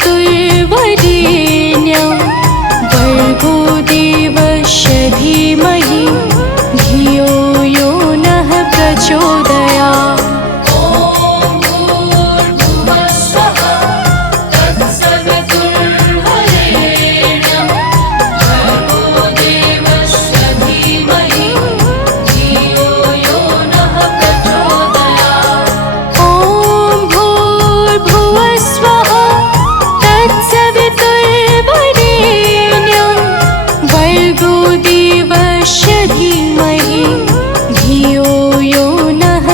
तत्सवितुर्वरेण्यं भर्गो देवस्य धीमहि धियो यो नः प्रचोदयात्। देवस्य धीमहि धियो यो नः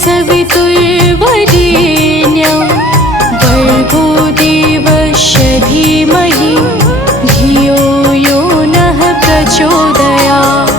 तत्सवितुर्वरेण्यं भर्गो देवस्य धीमहि धियो यो नः प्रचोदयात्।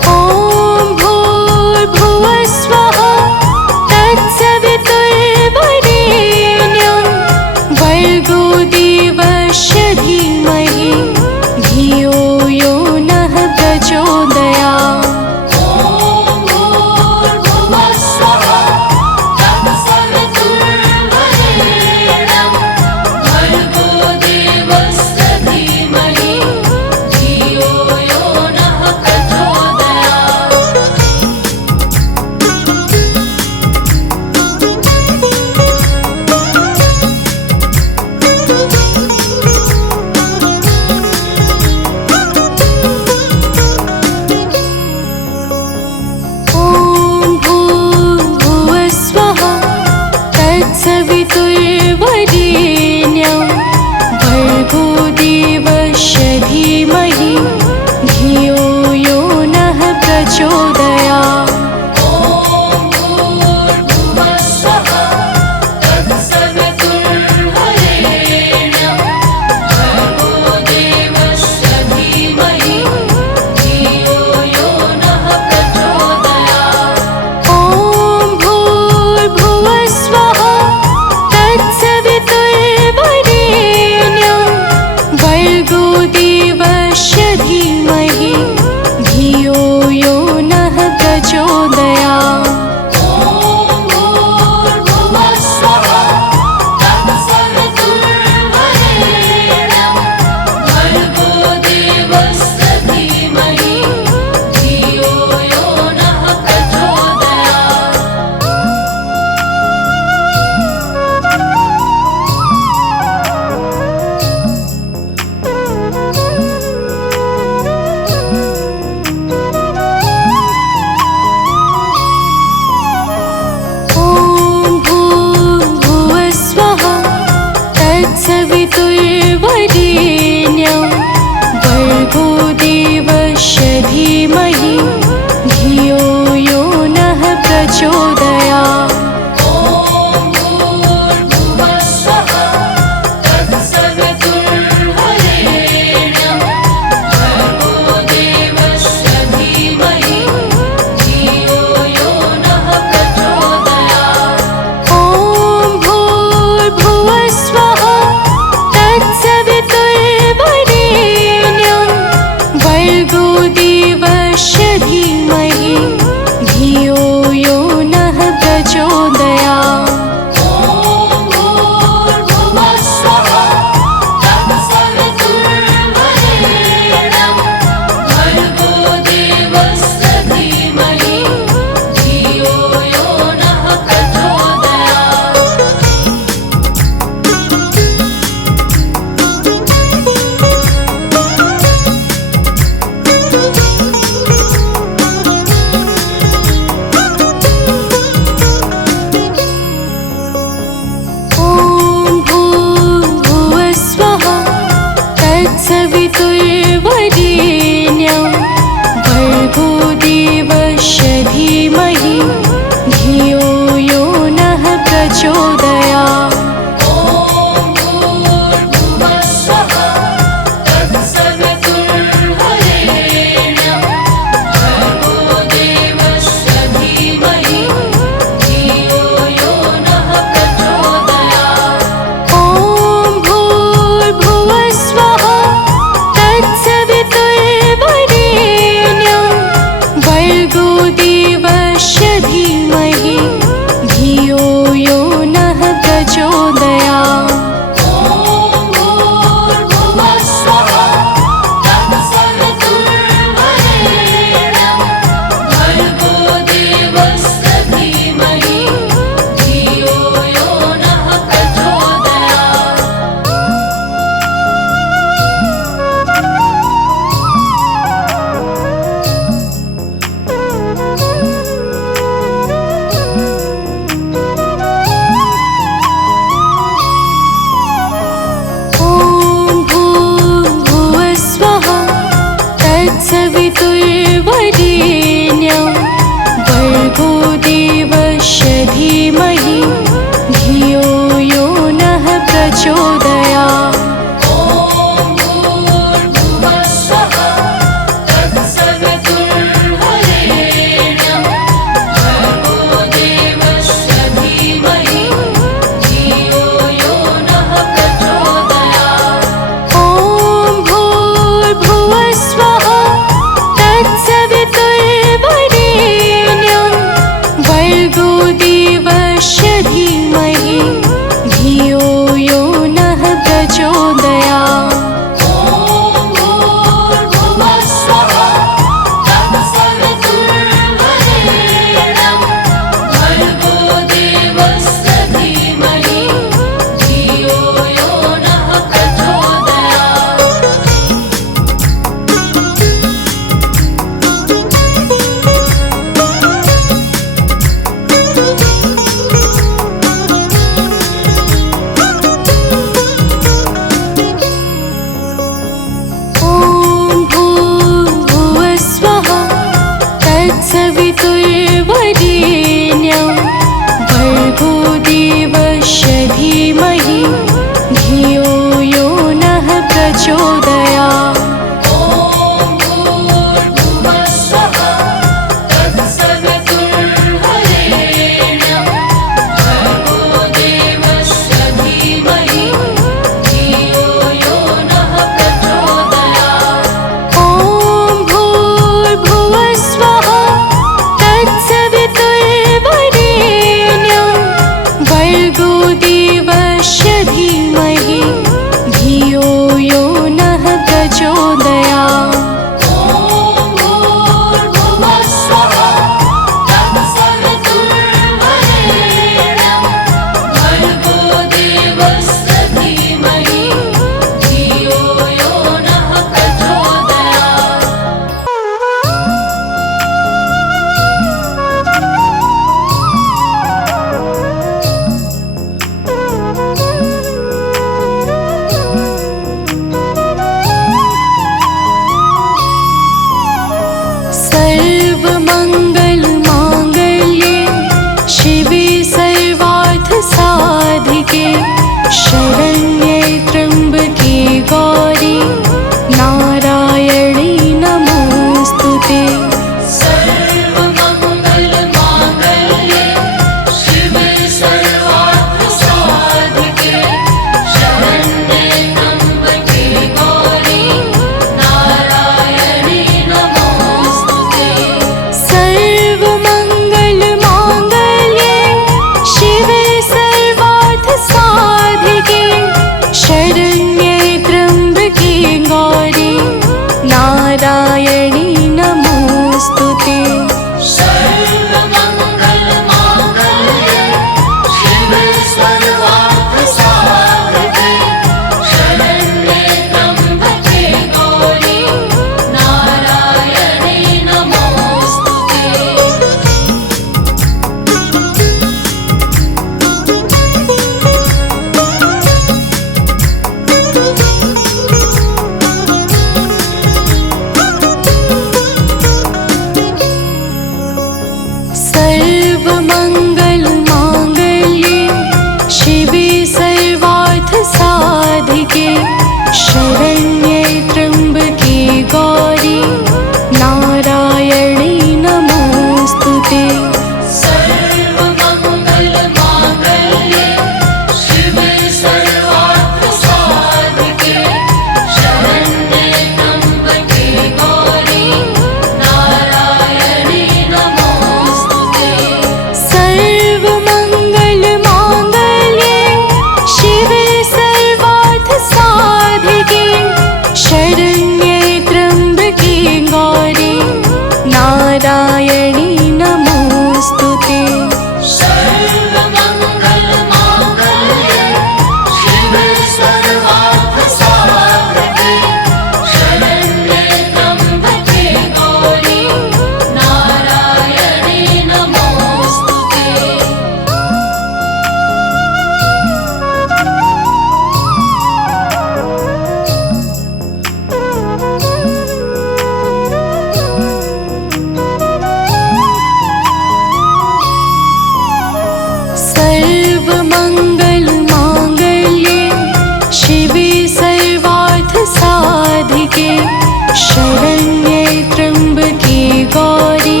शरण्ये त्र्यम्बके गौरी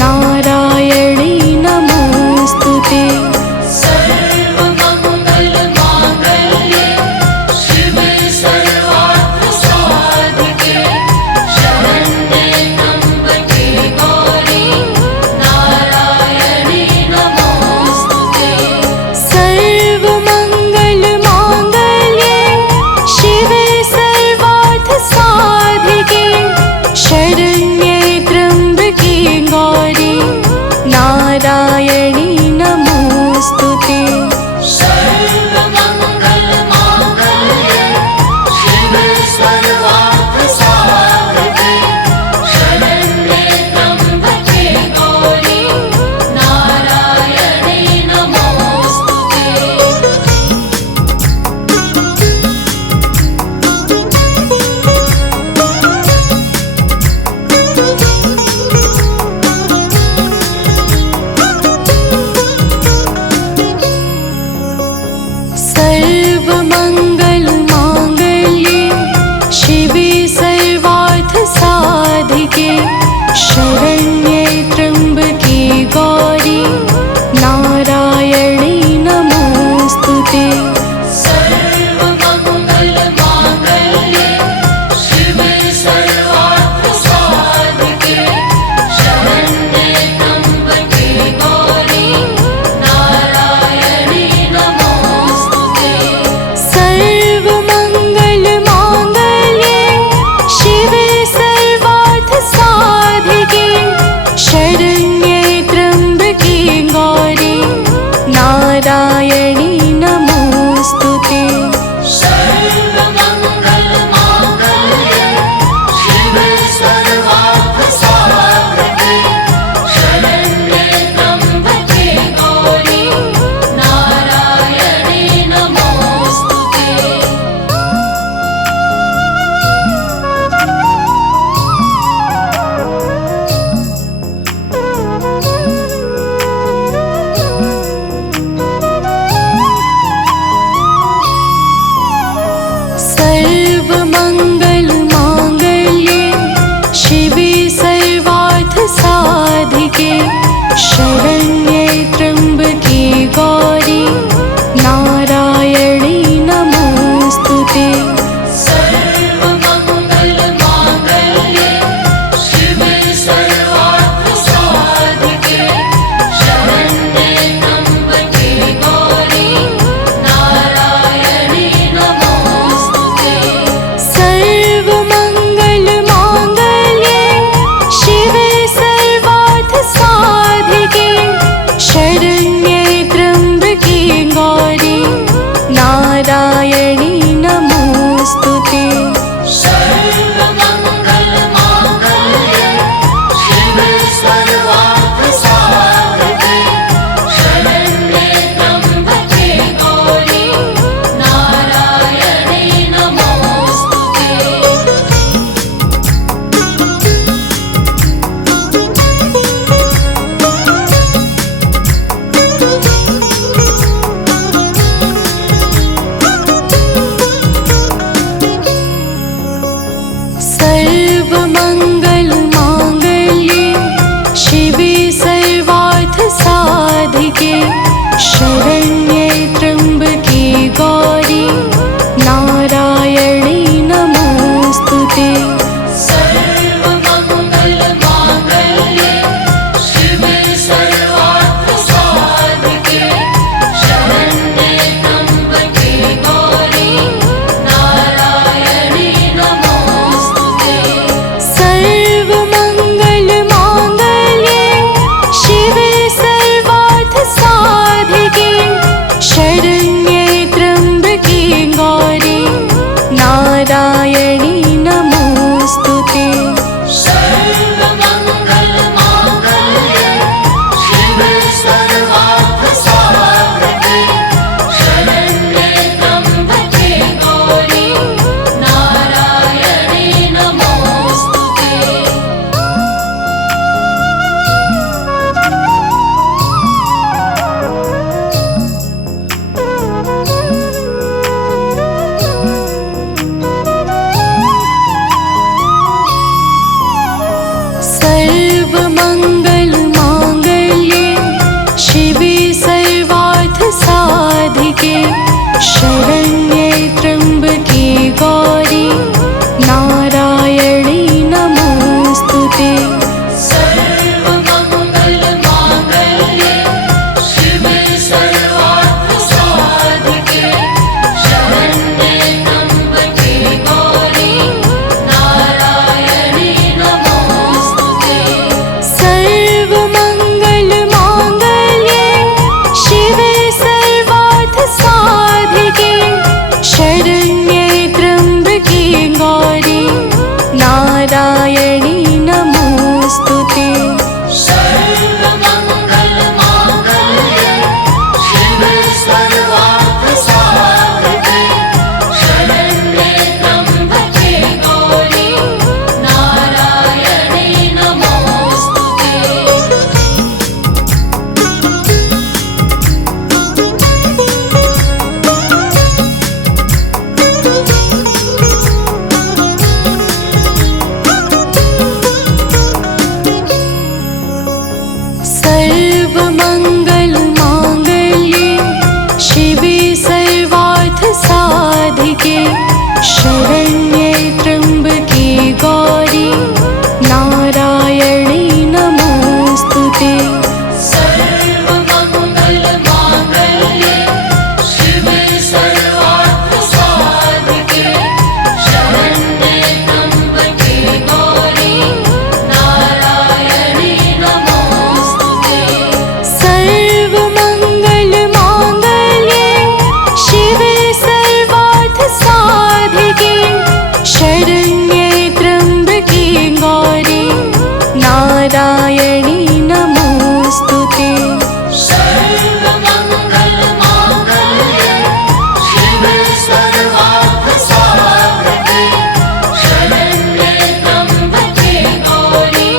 नारायणी नमोऽस्तुते। सर्वमङ्गलमाङ्गल्ये शिवे सर्वार्थसाधिके शरण्ये त्र्यम्बके गौरी नारायणी नमोऽस्तुते। सर्वमङ्गलमाङ्गल्ये शिवे सर्वार्थसाधिके शरण्ये त्र्यम्बके गौरी नारायणी नमोऽस्तुते। सर्वमङ्गलमाङ्गल्ये शिवे सर्वार्थसाधिके शरण्ये त्र्यम्बके गौरी नारायणी नमोऽस्तुते। सर्वमङ्गलमाङ्गल्ये शिवे सर्वार्थसाधिके शरण्ये त्र्यम्बके गौरी नारायणी नमोऽस्तुते। सर्वमङ्गलमाङ्गल्ये शिवे सर्वार्थसाधिके शरण्ये त्र्यम्बके गौरी नारायणी नमोऽस्तुते। सर्वमङ्गलमाङ्गल्ये शिवे सर्वार्थसाधिके शरण्ये त्र्यम्बके गौरी नारायणी नमोऽस्तुते। सर्वमङ्गलमाङ्गल्ये शिवे सर्वार्थसाधिके शरण्ये त्र्यम्बके गौरी नारायणी नमोऽस्तुते। सर्वमङ्गलमाङ्गल्ये शिवे सर्वार्थसाधिके शरण्ये त्र्यम्बके गौरी नारायणी नमोऽस्तुते। सर्वमङ्गलमाङ्गल्ये शिवे सर्वार्थसाधिके शरण्ये त्र्यम्बके गौरी नारायणी नमोऽस्तुते। सर्वमङ्गलमाङ्गल्ये शिवे सर्वार्थसाधिके शरण्ये त्र्यम्बके गौरी नारायणी नमोऽस्तुते। सर्वमङ्गलमाङ्गल्ये शिवे सर्वार्थसाधिके शरण्ये त्र्यम्बके गौरी नारायणी नमोऽस्तुते। सर्वमङ्गलमाङ्गल्ये शिवे सर्वार्थसाधिके शरण्ये त्र्यम्बके गौरी नारायणी नमोऽस्तुते। सर्वमङ्गलमाङ्गल्ये शिवे सर्वार्थसाधिके शरण्ये त्र्यम्बके गौरी नारायणी नमोऽस्तुते। सर्वमङ्गलमाङ्गल्ये शिवे सर्वार्थसाधिके शरण्ये त्र्यम्बके गौरी नारायणी नमोऽस्तुते। सर्वमङ्गलमाङ्गल्ये शिवे सर्वार्थसाधिके सर्वार्थ साधिके शरण्ये त्र्यम्बके गौरी नारायणी नमोस्तुते। सर्वमङ्गलमाङ्गल्ये शिवे सर्वार्थसाधिके शरण्ये त्र्यम्बके गौरी नारायणी नमोस्तुते। सर्वमङ्गलमाङ्गल्ये शिवे सर्वार्थसाधिके शरण्ये त्र्यम्बके गौरी नारायणी नमोस्तुते। सर्वमङ्गलमाङ्गल्ये शिवे सर्वार्थसाधिके शरण्ये त्र्यम्बके गौरी नारायणी नमोस्तुते। सर्वमङ्गलमाङ्गल्ये शिवे सर्वार्थसाधिके शरण्ये त्र्यम्बके गौरी नारायणी नमोस्तुते। सर्वमङ्गलमाङ्गल्ये शिवे सर्वार्थसाधिके शरण्ये त्र्यम्बके गौरी नारायणी नमोस्तुते। सर्वमङ्गलमाङ्गल्ये शिवे सर्वार्थसाधिके शरण्ये त्र्यम्बके गौरी नारायणी नमोस्तुते। सर्वमङ्गलमाङ्गल्ये शिवे सर्वार्थसाधिके शरण्ये त्र्यम्बके गौरी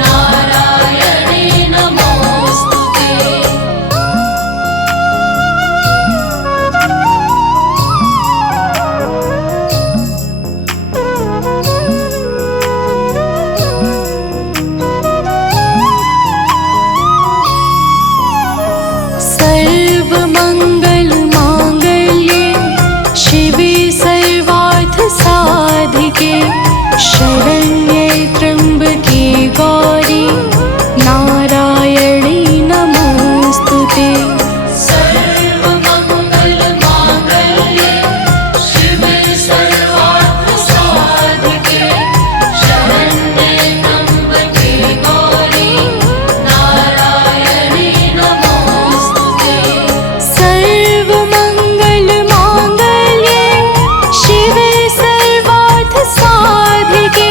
नारायणी नमोस्तुते। सर्वमङ्गलमाङ्गल्ये शिवे सर्वार्थसाधिके शरण्ये त्र्यम्बके गौरी नारायणी नमोस्तुते। सर्वमङ्गलमाङ्गल्ये शिवे सर्वार्थसाधिके शरण्ये त्र्यम्बके गौरी नारायणी नमोस्तुते। सर्वमङ्गलमाङ्गल्ये शिवे सर्वार्थसाधिके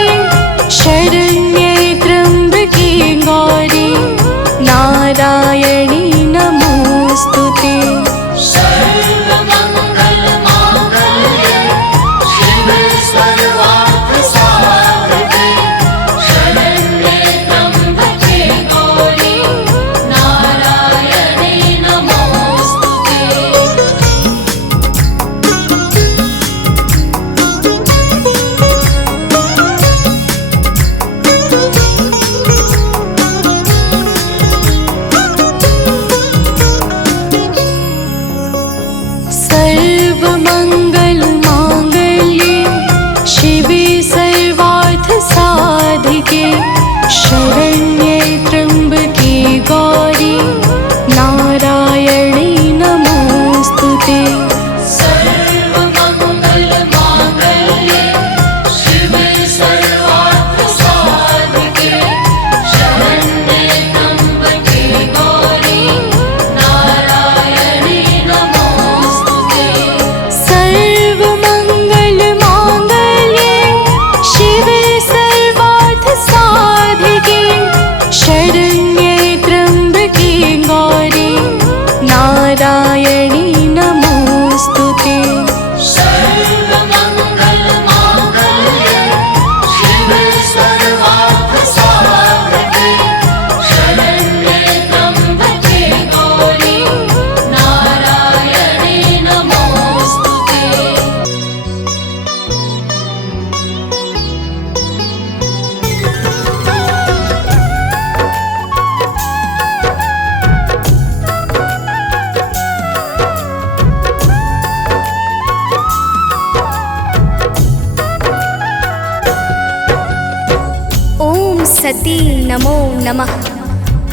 सती नमो नमः।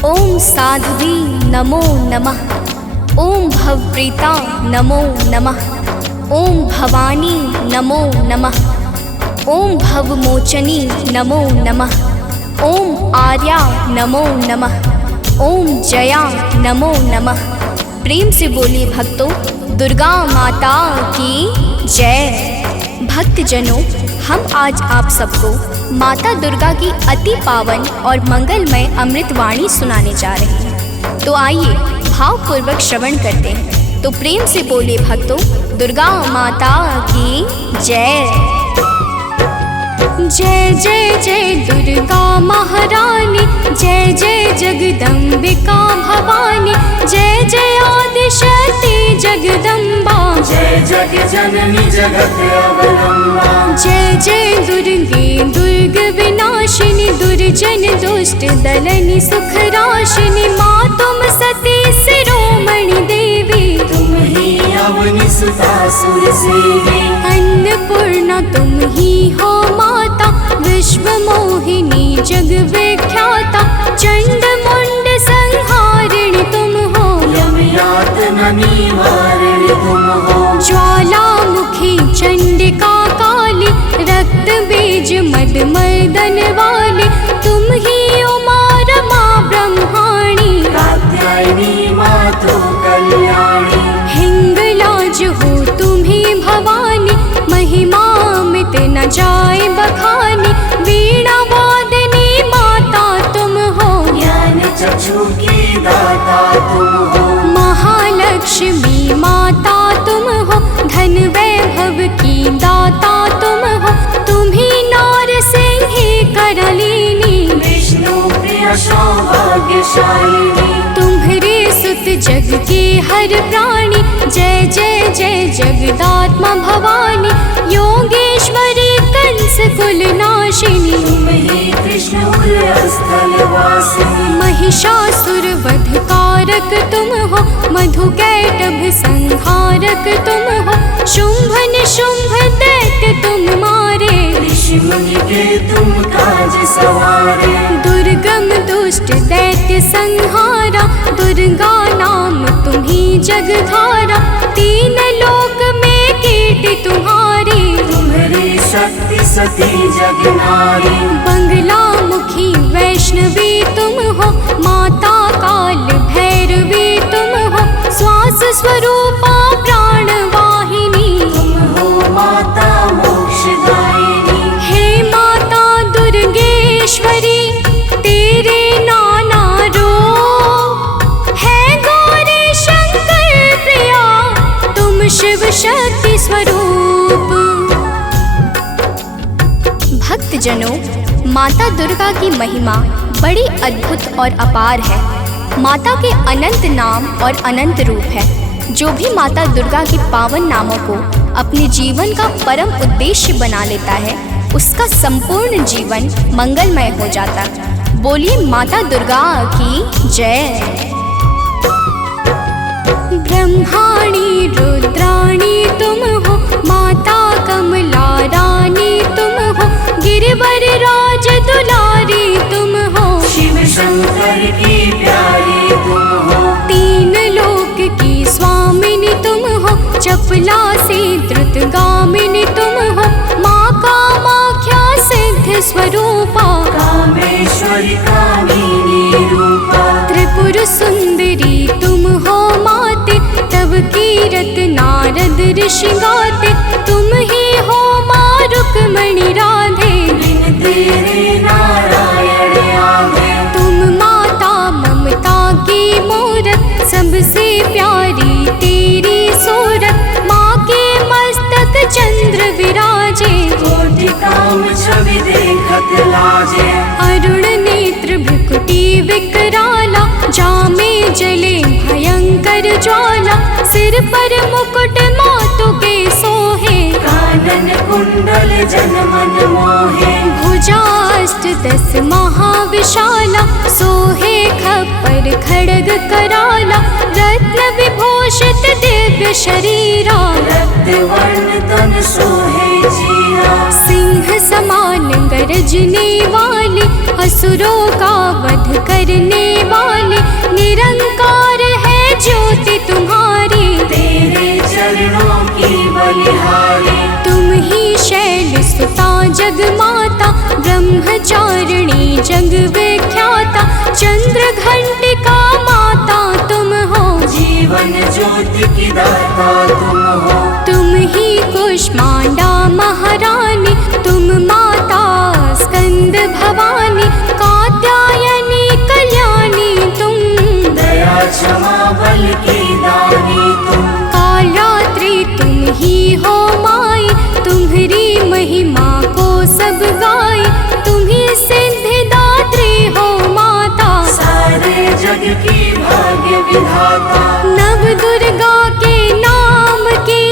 ओम साध्वी नमो नमः। ओम भवप्रीता नमो नमः। ओम भवानी नमो नमः। ओम भवमोचनी नमो नमः। ओम आर्या नमो नमः। ओम जया नमो नमः। प्रेम से बोलिए भक्तों, दुर्गा माता की जय। भक्तजनों, हम आज आप सबको माता दुर्गा की अति पावन और मंगलमय अमृतवाणी सुनाने जा रहे हैं। तो आइए भावपूर्वक श्रवण करते हैं। तो प्रेम से बोलिए भक्तों, दुर्गा माता की जय। जय जय जय दुर्गा महारानी, जय जय जगदम्बिका भवानी, जय जय आदिशक्ति जगदम्बा, जय जग जननी जगत अवलंबा। जय जय दुर्गे दुर्ग विनाशिनी, दुर्जन दुष्ट दलनी सुख राशिनी, माँ तुम सती शिरोमणि देवी, तुम ही अवनि सुता सुर सेवी। अन्नपूर्णा तुम ही हो माता, विश्व मोहिनी जग विख्याता, चंड मुंड संहारिणी तुम हो, यम यातना निवारिणी तुम हो। ज्वालामुखी चंडिका काली, रक्त बीज मद मर्दन वाली, तुम ही उमा रमा ब्रह्माणी, कात्यायनी मातु कल्याणी। हिंगलाज हो तुम्ही भवानी, महिमा मित न जाए बखानी, वीणा वादनी माता तुम हो, ज्ञान चक्षु की दाता तुम हो। महालक्ष्मी माता तुम हो, धन वैभव की दाता तुम हो, तुम्ही नार सिंही करलीनी, विष्णु प्रिय सौभाग्यशालिनी। तुम्हारे सुत जग के हर प्राणी, जय जय जय जगदात्मा भवानी, योगेश्वरी कंस कुल नाशिनी, तुम ही कृष्ण स्थल वासिनी। महिषासुर वध कारक तुम हो, मधुकैटभ संहारक तुम हो, शुंभ निशुंभ दैत्य तुम मारे, ऋषि मुनि के तुम काज सवारे। दुर्गम दुष्ट दैत्य संहारा, दुर्गा नाम तुम्ही जगधारा, तीन लोक में कीर्ति तुम्हारी, तुम्हारी शक्ति सती जग नारी। बंगला मुखी वैष्णवी तुम हो, माता काल भैरवी तुम हो, श्वास स्वरूपा प्राण वाहिनी, तुम हो माता मोक्षदायिनी। हे माता दुर्गेश्वरी, तेरे नाना रूप है गौरी शंकर प्रिया, तुम शिव शक्ति स्वरूप। भक्तजनों, माता दुर्गा की महिमा बड़ी अद्भुत और अपार है। माता के अनंत नाम और अनंत रूप है। जो भी माता दुर्गा के पावन नामों को अपने जीवन का परम उद्देश्य बना लेता है, उसका संपूर्ण जीवन मंगलमय हो जाता है। बोलिए माता दुर्गा की जय। ब्रह्माणी रुद्राणी तुम हो, माता कमला रानी तुम हो, गिरिवर राज दुलारी तुम हो, शिव शंकर की प्यारी तुम हो। तीन लोक की स्वामिनी तुम हो, चपला से द्रुत गामिनी तुम हो, माँ कामाख्या सिद्ध स्वरूपा, कामेश्वरी कामिनी रूपा। त्रिपुर सुंदरी तुम हो माते, तब कीरत नारद ऋषि गाते, तुम ही हो माँ रुक्मणी राधे, बिन तेरे नारायण आगे। तुम माता ममता की मूरत, सबसे प्यारी तेरी सूरत, माँ के मस्तक चंद्र विराजे, कोटि काम छवि देखत लाजे। अरुण नेत्र भ्रुकुटी विकराला, जामे जले भयंकर ज्वाला, सिर पर मुकुट मातु के सोहे, कानन कुंडल जन मन मोहे। भुजाष्ट दस महाविशाला, सोहे खप्पर खड्ग कराला, रत्न विभूषित दिव्य शरीरा, रक्त वर्ण तन सोहे जीरा। सिंह समान गरजने वाली, असुरों चंद्र घंटिका माता तुम हो, जीवन ज्योति की दाता तुम हो। तुम ही कुष्मांडा महारानी, तुम माता स्कंद भवानी, कात्यायनी कल्याणी तुम, दया क्षमा बल की दानी तुम। कालरात्रि तुम ही हो माई, तुम्हारी महिमा को सब गाए, तुम ही सिद्धिदात्री हो माता, सारे जग की भाग्य विधाता। नव दुर्गा के नाम की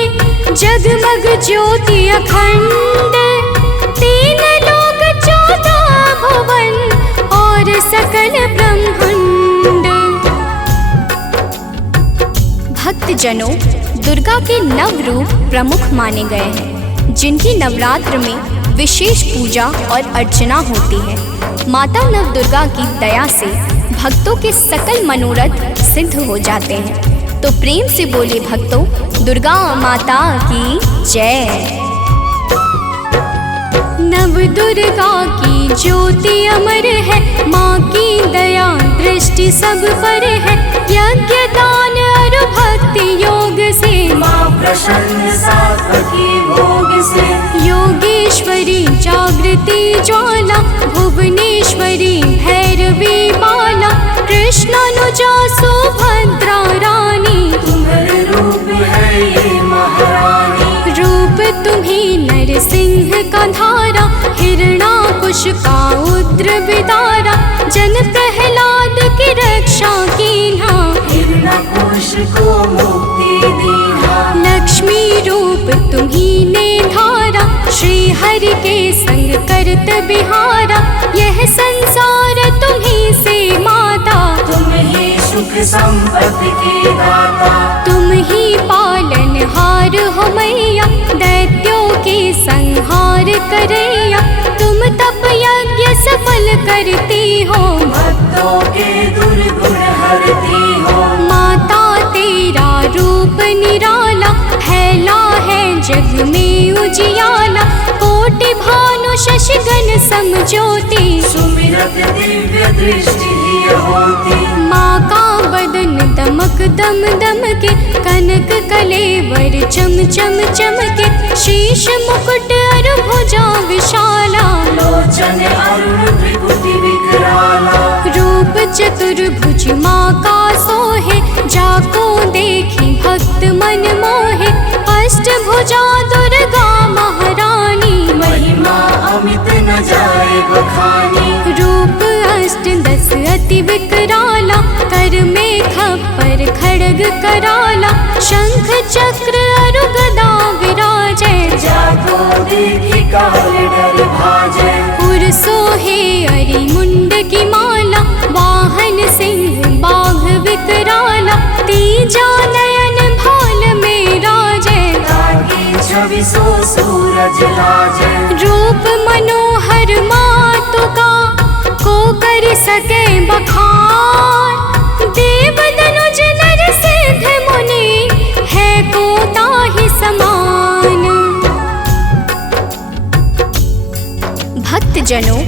जगमग ज्योति अखंड, तीन लोक 14 भुवन और सकल ब्रह्मांड। भक्तजनों, दुर्गा के नव रूप प्रमुख माने गए हैं, जिनकी नवरात्र में विशेष पूजा और अर्चना होती है। माता नव दुर्गा की दया से भक्तों के सकल मनोरथ सिद्ध हो जाते हैं। तो प्रेम से बोले भक्तों, दुर्गा माता की जय। नव दुर्गा की ज्योति अमर है, माँ की दया दृष्टि सब पर है। यज्ञ दान और भक्ति योग से माँ प्रसन्न सात्वकी भोग से। योगेश्वरी जागृति ज्वाला, भुवनेश्वरी भैरवी बाला, कृष्णानुजा सुभद्रा रानी, तुम्हारे रूप है ये महारानी। रूप तुम्ही नरसिंह का धारा, हिरणाकुश का उग्र विदारा, जन प्रहलाद की रक्षा कीन्हा, हिरण्यकुश को मुक्ति दीन्हा। लक्ष्मी रूप तुम्ही ने धारा, श्री हरि के संग करत बिहारा, यह संसार तुम्ही से माता, तुम ही सुख संपत्ति के दाता। तुम ही पालनहार हो मैया, दैत्यों के संहार करैया, तुम तप यज्ञ सफल करती हो, भक्तों के दुर्गुण हरती हो। माता तेरा रूप निराला, फैला है जग में उजियाला, कोटि भानु शशिगण समज्योति, सुमिरत दिव्य दृष्टि ही होती। माँ का बदन दमक दम दम के, कनक कलेवर चम चम चमके, शीश मुकुट और भुजा विशाला, लोचन अरुण त्रिपुटी विकराला। रूप चतुर्भुज माँ का सोहे, जाको देखी भक्त मन मोहे, अष्टभुजा दुर्गा महारानी, महिमा अमित न जाए बखानी। रूप अष्ट दस अति विकराला, कर में खप्पर खड़ग कराला, शंख चक्र और गदा विराजे, जाको देखी काल डर भाजे। उर सोहे अरि मुंड की माला, वाहन सिंह बाघ विकराला, तीजा नयन भाल में राजे, ताकि छवि सो सूरज लाजे। रूप मनोहर मातु का को कर सके बखान, देव दनुज नर सिद्ध मुनि है को ताहि समान। भक्तजनों,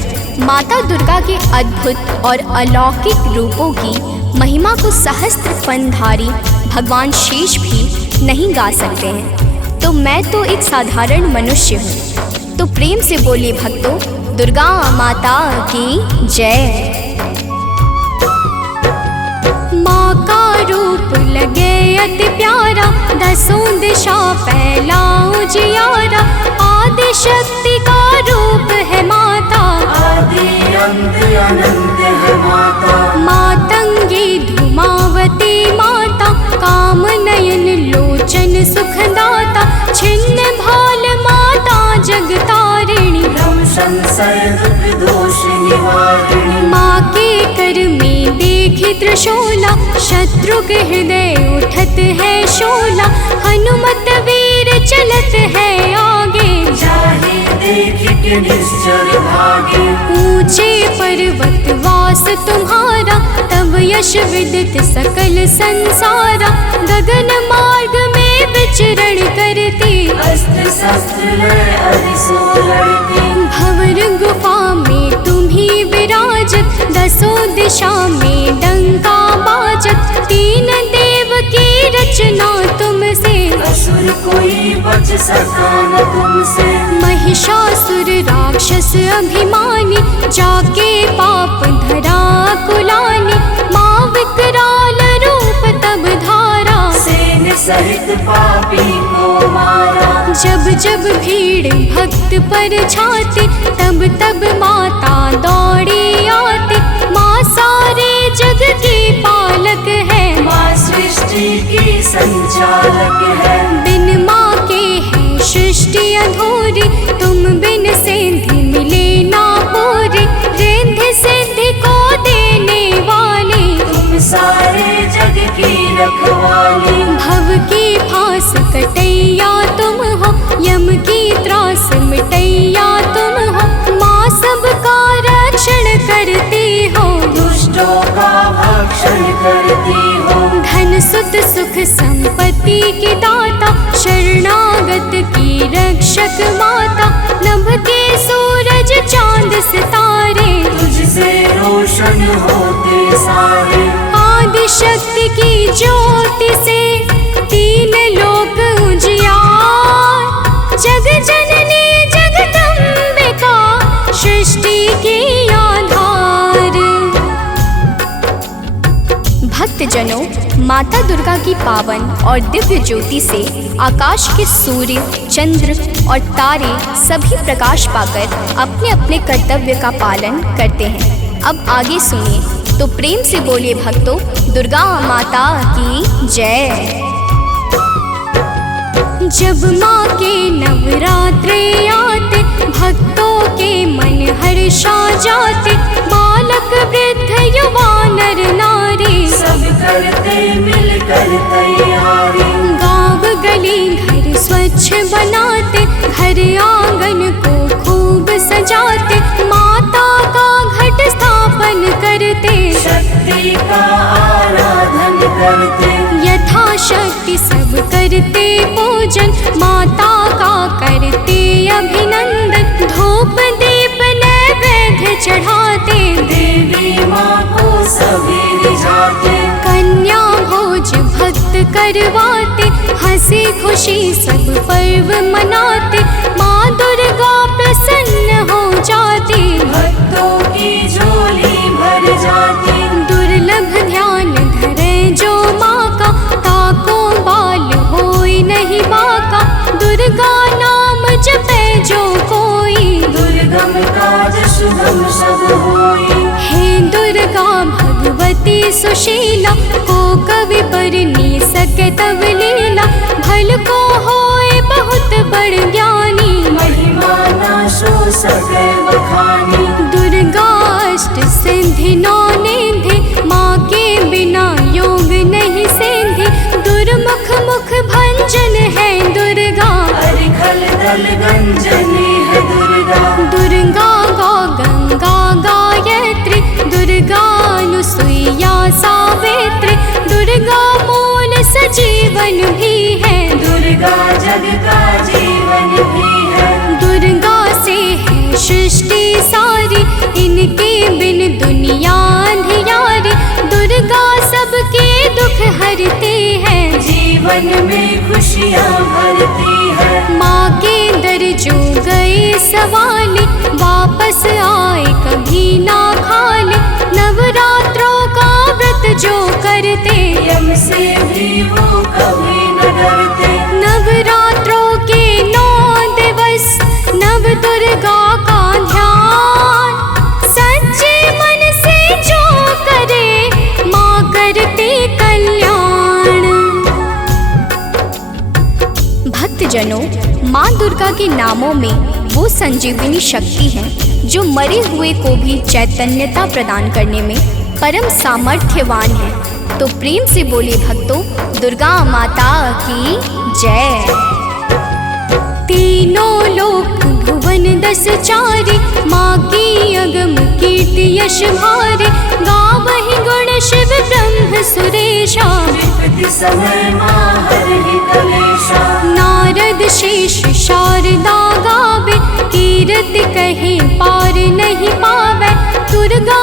माता दुर्गा के अद्भुत और अलौकिक रूपों की महिमा को सहस्त्र फनधारी भगवान शेष भी नहीं गा सकते हैं। तो मैं तो एक साधारण मनुष्य हूँ। तो प्रेम से बोलिए भक्तों, दुर्गा माता की जय। माँ का रूप लगे अति प्यारा, दसों दिशा फैला उजियारा, आदि शक्ति का रूप है माता, आदि अंत अनंत है माता। मातंगी धूमावती माता, काम नयन लोचन सुखदाता, छिन्न भाल माता जगतारिणी, ब्रह्म संशय दुख दोष निवारिणी। माँ के कर में देखी त्रिशूला, शत्रु के हृदय उठत है शोला, हनुमत वीर चलत है आगे, जाहि देख के निश्चर भागे। ऊंचे पर्वत वास तुम्हारा, तब यश विदित सकल संसारा, गगन मार्ग में विचरण करती, अस्त्र शस्त्र लय अरिसो लड़ती। भंवर गुफा में तुम ही विराज, विराजत, दसों दिशा में डंका बाजत। तीन देव की रचना तुमसे, असुर कोई बच सका न तुमसे। महिषासुर राक्षस अभिमानी, जाके पाप धरा कुलानी। माँ विकराल रूप तब धारा, सेन सहित पापी को मारा। जब जब भीड़ भक्त पर छाती, तब तब माता दौड़ी आती। माँ सारे जग की पालक है, माँ सृष्टि की संचालक है। बिन माँ के है सृष्टि अधूरी, तुम बिन सिद्धि मिले ना पूरी। रिद्धि सिद्धि को देने वाली, तुम सारे जग की रखवाली। भव की फांस कटैया तुम हो, यम की त्रास मिटैया तुम हो। माँ सबका रक्षण करती हो, दुष्टों का भक्षण करती हो। धन सुत सुख संपत्ति की दाता, शरणागत की रक्षक माता। नभ के सूरज चांद सितारे, तुझसे रोशन होते सारे। आदि शक्ति की ज्योति से तीन लोक उजियार। जग जननी जगदम्बिका, सृष्टि की आधार। भक्तजनों, माता दुर्गा की पावन और दिव्य ज्योति से आकाश के सूर्य, चंद्र और तारे सभी प्रकाश पाकर अपने अपने कर्तव्य का पालन करते हैं। अब आगे सुनिए, तो प्रेम से बोलिए भक्तों, दुर्गा माता की जय। जब माँ के नवरात्रे आते, भक्तों के मन हर्षा जाते। बालक वृद्ध युवा नर नारी, सब करते मिलकर तैयारी। गाँव गली घर स्वच्छ बनाते, घर आंगन को खूब सजाते। माता का घट स्थापन करते, शक्ति का आराधन करते। यथाशक्ति सब करते पूजन, माता का करते अभिनंदन। धूप दीप नैवेद्य चढ़ाते, देवी माँ को सभी रिझाते। कन्या भोज भक्त करवाते, हंसी खुशी सब पर्व मनाते। माँ दुर्गा प्रसन्न हो जाती, भक्तों की झोली भर जाती। दुर्लभ ध्यान धरे जो माँ का, ताको बाल होई नहीं बाका। दुर्गा नाम जपे जो कोई, दुर्गम काज सुगम सब होई। हे दुर्गा भगवती सुशीला, को कवि पर नी सके तब लीला। भल को होए बहुत बड़ ज्ञानी, महिमा न सो सके बखानी। दुर्गा अष्ट सिद्धि नौ निधि, माँ के बिना योग नहीं सिद्धि। दुर्मुख मुख भंजन है दुर्गा, हरिखल दल गंजनी है दुर्गा। दुर्गा गौ गंगा गायत्री, दुर्गा अनुसुईया सावित्री। दुर्गा मूल सजीवन भी है, दुर्गा जग का जीवन भी है। दुर्गा से है सृष्टि सारी, इनके बिन दुनिया अंधियारी। दुर्गा सबके दुख हरती है, जीवन में खुशियाँ भरती है। माँ के दर जो गए सवाली, वापस आए कभी ना खाली। नवरात्रों का व्रत जो करते, यम से भी वो कभी न डरते। नवरात्रों के 9 दिवस, नव दुर्गा का ध्यान। सच्चे मन से जो करे, माँ करते कल्याण। भक्तजनों, माँ दुर्गा के नामों में वो संजीवनी शक्ति है, जो मरे हुए को भी चैतन्यता प्रदान करने में परम सामर्थ्यवान है। तो प्रेम से बोलिए भक्तों, दुर्गा माता की जय। तीनों लोक भुवन 10 चारी, माँ की अगम कीर्ति यश भारी। गावहि गुण शिव ब्रह्म सुरेशा, विपत्ति समय माँ हरि कलेशा। नारद शेष शारदा गावे, कीरति कहे पार नहीं पावे। दुर्गा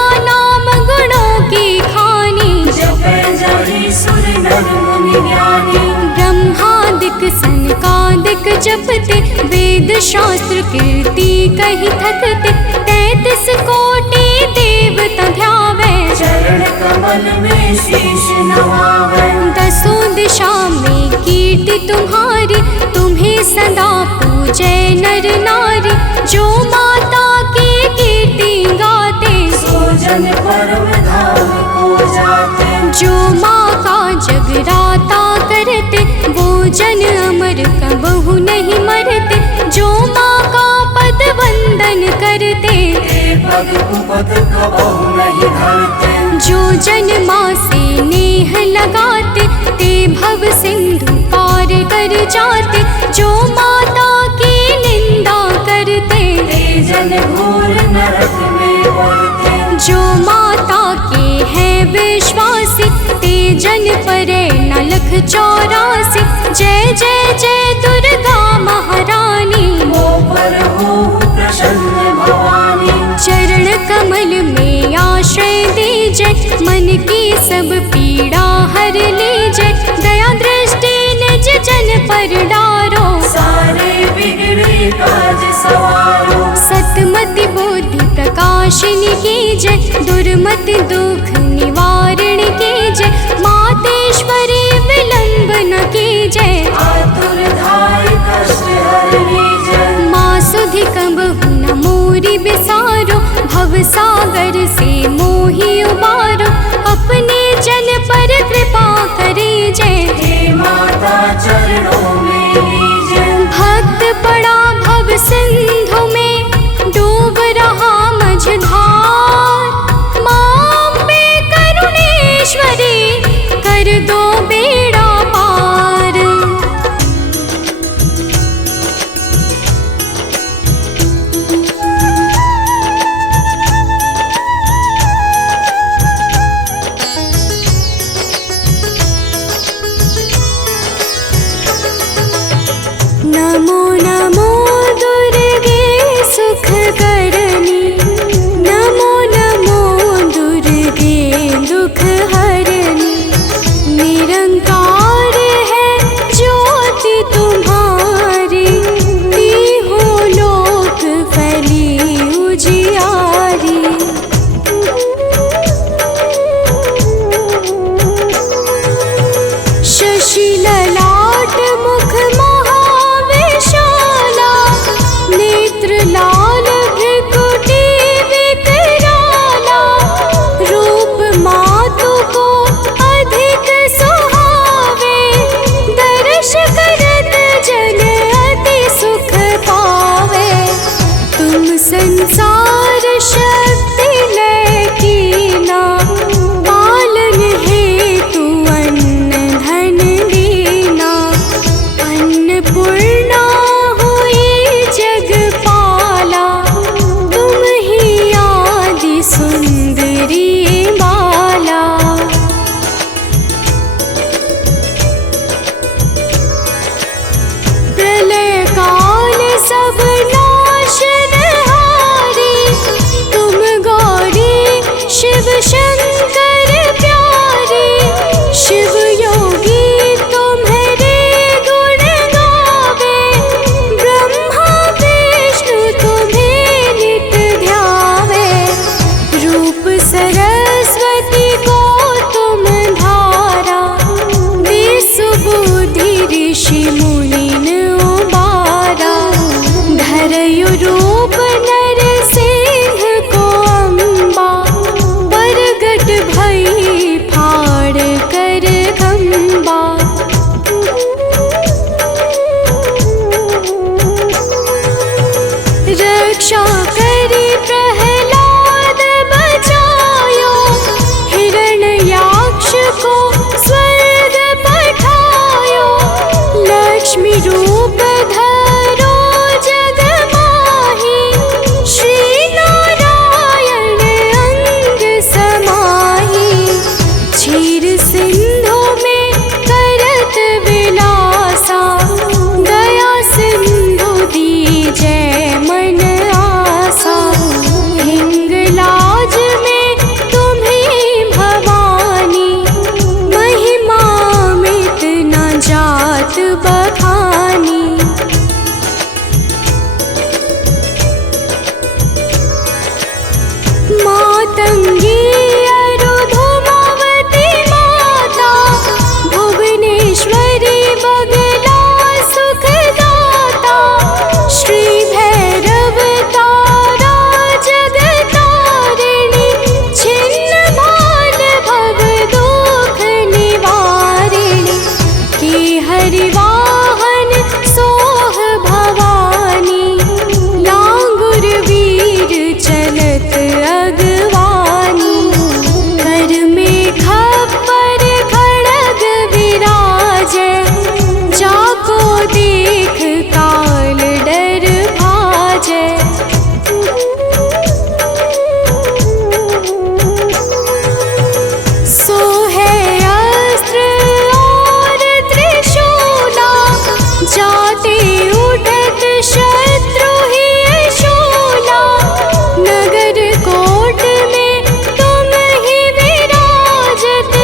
भवानी। ब्रह्मादिक सनकादिक जपते, वेद शास्त्र कीर्ति कही थकते, 33 कोटि देवता ध्यावे, चरण कमल में शीश नवावे। दसों दिशा में कीर्ति तुम्हारी, तुम्हें सदा पूजे नर नारी। जो माता की कीर्ति गाते, सो जन परम धाम को जाते। जो माँ का जगराता करते, वो जन अमर कबहु नहीं मरते। जो माँ का पद वंदन करते, पग कुपद कबहु नहीं धरते। जो जन माँ से नेह लगाते, ते भव सिंधु पार कर जाते। जो माता की निंदा करते, ते जन घोर नरक में पड़ते। जो माता के हैं विश्वासी, ते जन परे न लख 84। जय जय जय दुर्गा महारानी, मो पर हो प्रसन्न भवानी। चरण कमल में आश्रय दीजे, मन की सब पीड़ा हर लीजे। दया दृष्टि निज जन पर डारो, सारे बिगड़े काज सवारो। सतमति बुद्धि प्रकाशिनी कीजे, दुर्मति दुख निवारण कीजे। मातेश्वरी विलंब न कीजे, आतुर धाय कष्ट हरनी जय। माँ सुधि कबहु न मोरी बिसारो, भव सागर से मोहि उबारो। अपने जन पर कृपा करीजे, हे माता चरणों में लीजे। भक्त पड़ा भव सिंधु में, डूब रहा मझधार। माँ अम्बे करुणेश्वरी, कर दो बेड़ा पार। नमो नमो दुर्गे सुख करनी, नमो नमो दुर्गे दुख हरनी। निरंकार है ज्योति तुम्हारी, तीहों लोक फैली उजियारी। शशि ललाट मुख महाविशाला, नेत्र लाल भृकुटी विकराला। रूप मातु को अधिक सुहावे, दर्श करत जन अति सुख पावे। तुम संसार शक्ति लय कीना, पालन हेतु अन्न धन दीना। अन्नपूर्णा हुई जगपाला, तुम ही आदि सुंदरी बाला। प्रलय काल सब नाशनहारी, तुम गौरी शिव शंकर प्यारी। शिव योगी तुम्हारे गुण गावे, ब्रह्मा विष्णु तुम्हें नित ध्यावे। रूप सरस्वती को तुम धारा, विसुबुद्धि ऋषि मुनिन उबारा। धरयु रूप नर सिंह को अम्बा, प्रगट भई फाड़ कर खम्बा। रक्षा करी प्रहलाद बचायो, हिरण्याक्ष को स्वर्ग पठायो। लक्ष्मी परिवाहन सोह भवानी, लांगुर वीर चलत अगवानी। कर में खप्पर खड़ग विराजै, जाको देख काल डर भाजै। सोहे अस्त्र और त्रिशूला, जाते उठत शत्रु ही शूला। नगर कोट में तुम ही विराजत,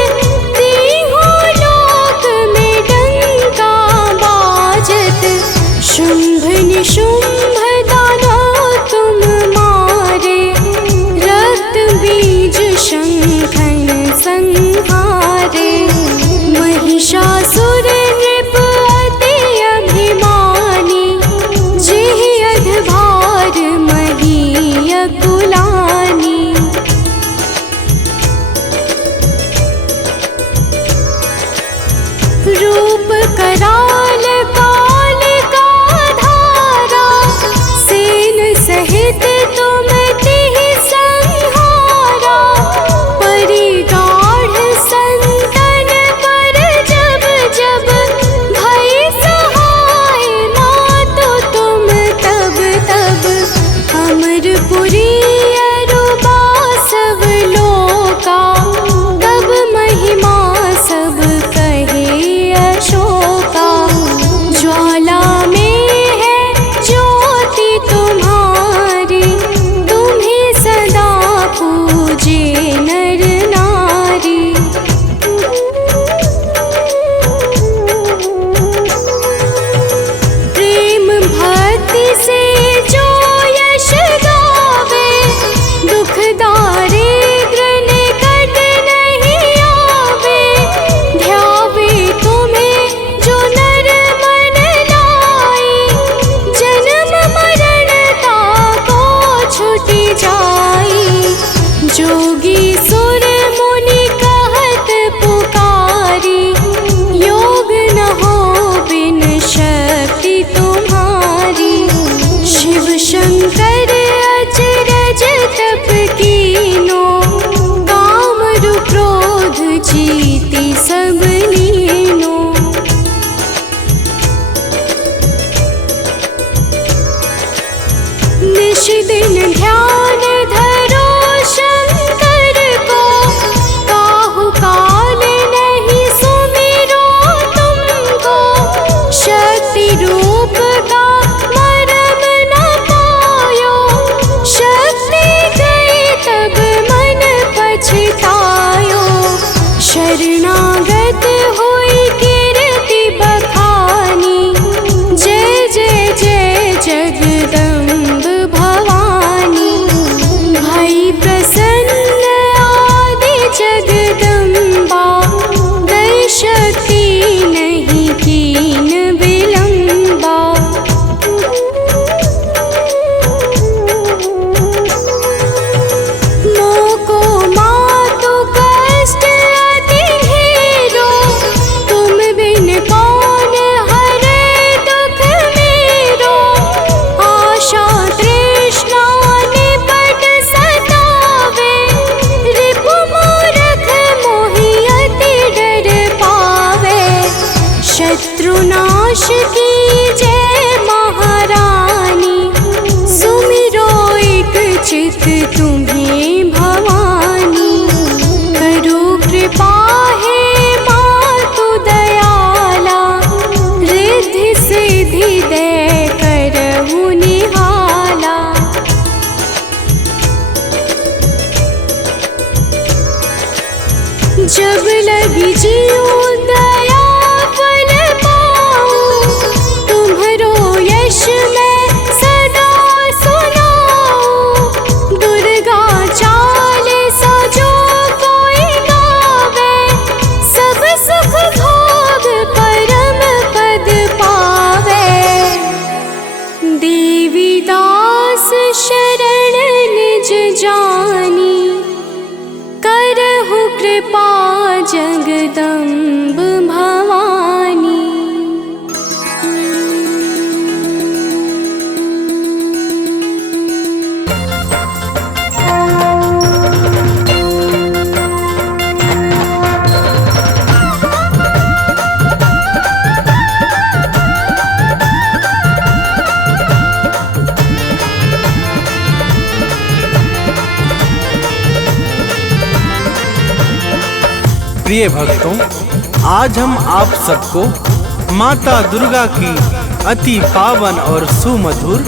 तीहों लोक में डंका बाजत। शुंभ निशुंभ दानव तुम मारे, रक्त बीज शंखन संहारे। महिषासुर नृप अति अभिमानी, जेहि अधभार मही अकुलानी। रूप कराल काल का धारा, सेन सहित तुम तिहि संहारा। परिगाढ़ संतन पर जब जब, भई सहाय मातु तुम तब तब। अमरपुरी अरुबा सब लोका, तब महिमा सब कहे अशोका। ज्वाला में है ज्योति तुम्हारी, तुम्हें सदा पूजे नर नारी। प्रेम भक्ति से जो यश गावे, दुख दारिद्र निकट नहीं आवे। ध्यावे तुम्हें जो नर मन लाई, जन्म मरण ताको छुटि जाई। जोगी सुर मुनि कहत पुकारी, योग न हो बिन शक्ति तुम्हारी। शिव शंकर अचरज तप कीनो, कामरु क्रोध जीति सब लीनो। निश दिन ध्यान धरो शंकर को, काहू काल नहीं सुमिरो तुमको। शक्ति रूप का मरम न पायो, शक्ति गई तब मन पछतायो। शरणागत हुई कीर्ति बखानी, जय जय जय जगदम्ब भवानी। भई प्रसन्न आदि जगदम्बा, दई शक्ति नहीं कीन विलंबा। मोको मातु कष्ट अति ढेरो, तुम बिन कौन हरे दुख मेरो। आशा तृष्णा निपट सतावे, रिपु मूरख मोहि अति डर पावे। शत्रुनाश की जय महारानी, सुमिरो एक चित तुम्हें भवानी। करो कृपा हे मातु दयाला, रिद्धि सिद्धि दे करहु निहाला। जब लगी जीव दया फल पाऊं, तुम्हरो यश मैं सदा सुनाऊं। दुर्गा प्रिय भक्तों, आज हम आप सबको माता दुर्गा की अति पावन और सुमधुर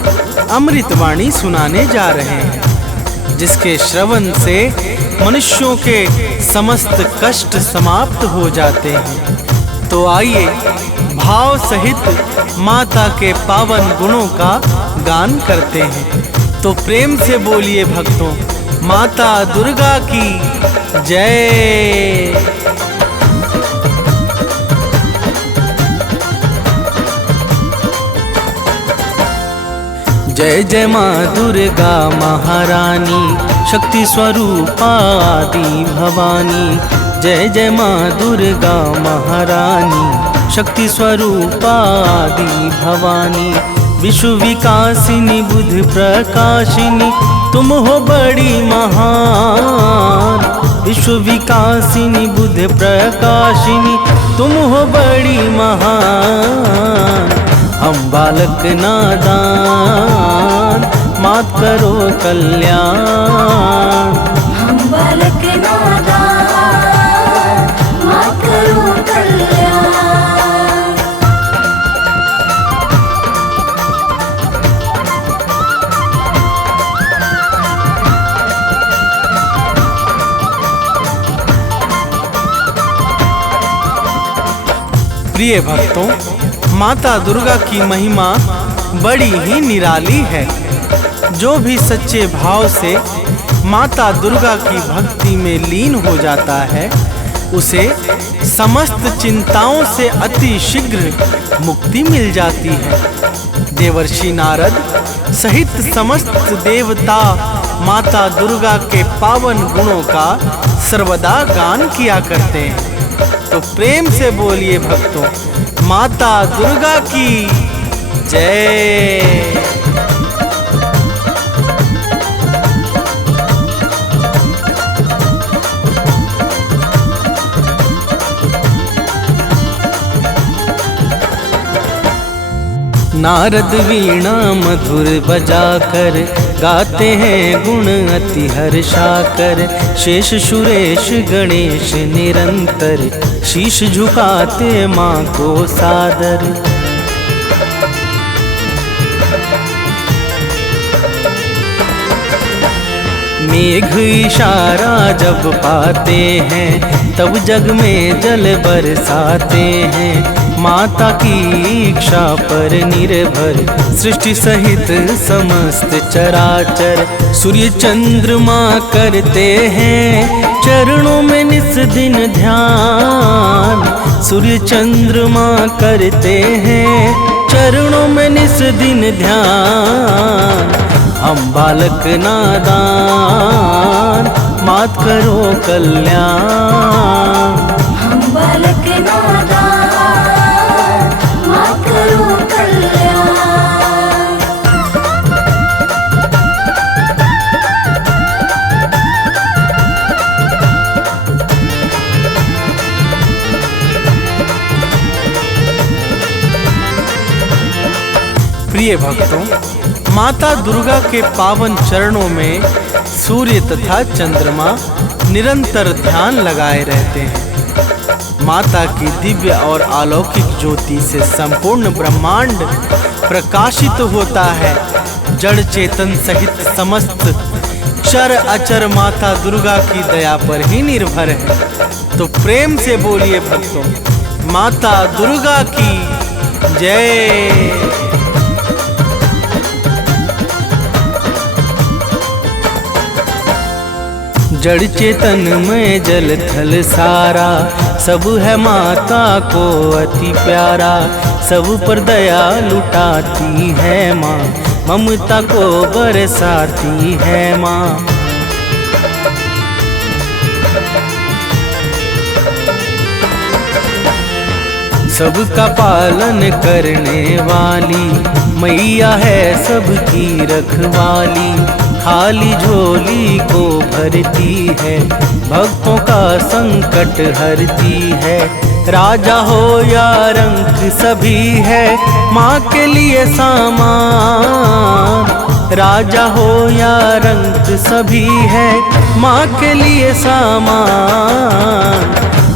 अमृतवाणी सुनाने जा रहे हैं, जिसके श्रवण से मनुष्यों के समस्त कष्ट समाप्त हो जाते हैं। तो आइए भाव सहित माता के पावन गुणों का गान करते हैं। तो प्रेम से बोलिए भक्तों, माता दुर्गा की जय। जय जय माँ दुर्गा महारानी, शक्ति स्वरूपा आदि भवानी। जय जय माँ दुर्गा महारानी, शक्ति स्वरूपा आदि भवानी। विश्व विकासिनी बुद्ध प्रकाशिनी, तुम हो बड़ी महान। विश्व विकासिनी बुद्ध प्रकाशिनी, तुम हो बड़ी महान। हम बालक नादान, मात करो कल्याण। हम बालक नादान, मात करो कल्याण। प्रिय भक्तों, माता दुर्गा की महिमा बड़ी ही निराली है। जो भी सच्चे भाव से माता दुर्गा की भक्ति में लीन हो जाता है, उसे समस्त चिंताओं से अति शीघ्र मुक्ति मिल जाती है। देवर्षि नारद सहित समस्त देवता माता दुर्गा के पावन गुणों का सर्वदा गान किया करते हैं। तो प्रेम से बोलिए भक्तों, माता दुर्गा की जय। नारद वीणा मधुर बजाकर गाते हैं गुण अति हर्षाकर। शेष सुरेश गणेश निरंतर शीश झुकाते माँ को सादर। मेघ इशारा जब पाते हैं, तब जग में जल बरसाते हैं। माता की इच्छा पर निर्भर सृष्टि सहित समस्त चराचर। सूर्य चंद्रमा करते हैं चरणों में निस दिन ध्यान। सूर्य चंद्रमा करते हैं चरणों में निस दिन ध्यान। हम बालक नादान, मात करो कल्याण। हम बालक नादान, मात करो कल्याण। प्रिय भक्तों, माता दुर्गा के पावन चरणों में सूर्य तथा चंद्रमा निरंतर ध्यान लगाए रहते हैं। माता की दिव्य और अलौकिक ज्योति से संपूर्ण ब्रह्मांड प्रकाशित होता है। जड़ चेतन सहित समस्त चर अचर माता दुर्गा की दया पर ही निर्भर है। तो प्रेम से बोलिए भक्तों, माता दुर्गा की जय। जड़ चेतन में जल थल सारा, सब है माता को अति प्यारा। सब पर दया लुटाती है माँ, ममता को बरसाती है माँ। सबका पालन करने वाली मैया है सबकी रखवाली। खाली झोली को भरती है, भक्तों का संकट हरती है। राजा हो या रंक सभी है माँ के लिए सामान। राजा हो या रंक सभी है माँ के लिए सामान।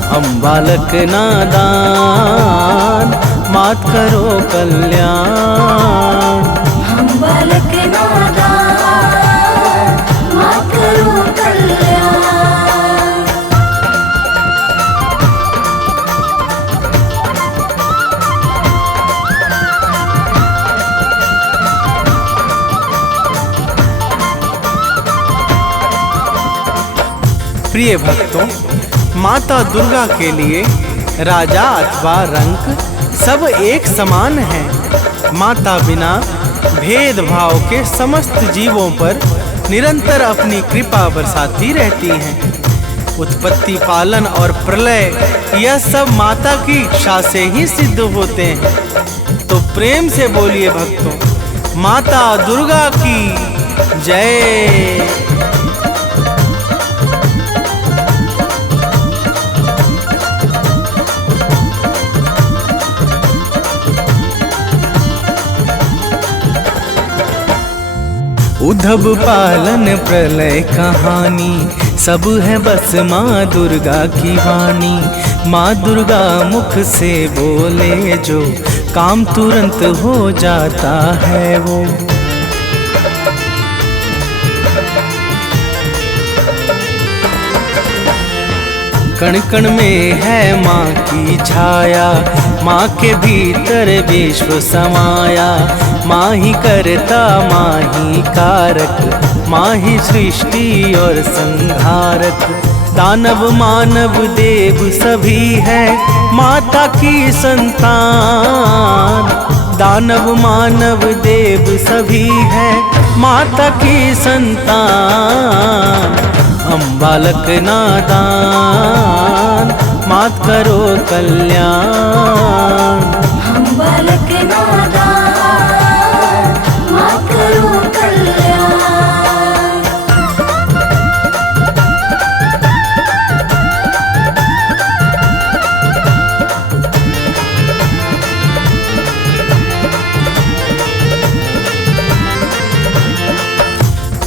हम बालक नादान, मात करो कल्याण। हम बालक नादान, मात करो कल्याण। प्रिय भक्तों, माता दुर्गा के लिए राजा अथवा रंक सब एक समान है। माता बिना भेदभाव के समस्त जीवों पर निरंतर अपनी कृपा बरसाती रहती हैं। उत्पत्ति, पालन और प्रलय यह सब माता की इच्छा से ही सिद्ध होते हैं। तो प्रेम से बोलिए भक्तों, माता दुर्गा की जय। उद्धव पालन प्रलय कहानी सब है बस माँ दुर्गा की वाणी। माँ दुर्गा मुख से बोले जो काम तुरंत हो जाता है वो। कण कण में है माँ की छाया, माँ के भीतर विश्व समाया। माँ ही करता माँ ही कारक, माँ ही सृष्टि और संहारक। दानव मानव देव सभी है माता की संतान। दानव मानव देव सभी है माता की संतान। हम बालक नादान, मात करो कल्याण। हम बालक नादान, मात करो कल्याण।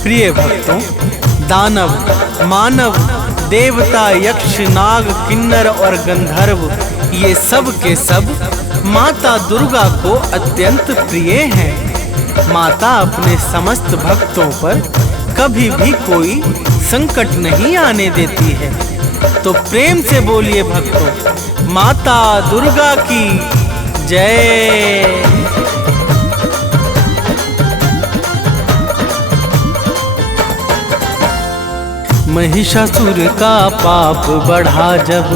प्रिय भक्तों, दानव, मानव, देवता, यक्ष, नाग, किन्नर और गंधर्व ये सब के सब माता दुर्गा को अत्यंत प्रिय हैं। माता अपने समस्त भक्तों पर कभी भी कोई संकट नहीं आने देती है। तो प्रेम से बोलिए भक्तों, माता दुर्गा की जय। महिषासुर का पाप बढ़ा जब,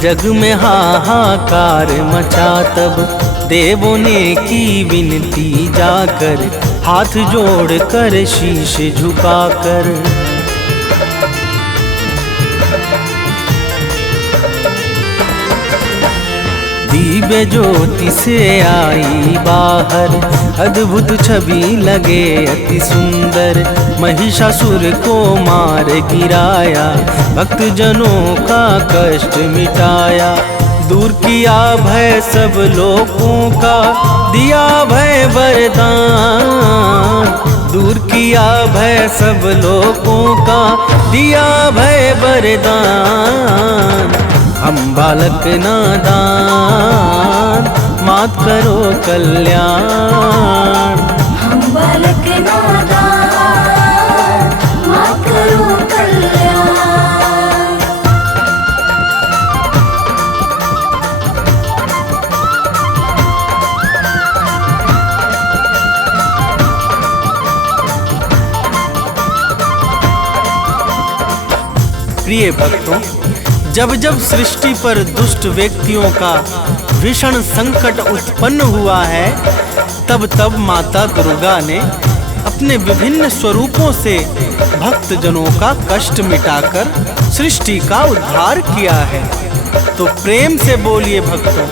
जग में हाहाकार मचा तब। देवों ने की विनती जाकर, हाथ जोड़कर शीश झुकाकर। दिव्य ज्योति से आई बाहर, अद्भुत छवि लगे अति सुंदर। महिषासुर को मार गिराया, भक्त जनों का कष्ट मिटाया। दूर किया भय सब लोगों का, दिया भय वरदान। दूर किया भय सब लोगों का, दिया भय वरदान। हम बालक नादान, मात करो कल्याण। हम बालक नादान, मात करो कल्याण। प्रिय भक्तों, जब जब सृष्टि पर दुष्ट व्यक्तियों का भीषण संकट उत्पन्न हुआ है, तब तब माता दुर्गा ने अपने विभिन्न स्वरूपों से भक्त जनों का कष्ट मिटाकर सृष्टि का उद्धार किया है। तो प्रेम से बोलिए भक्तों,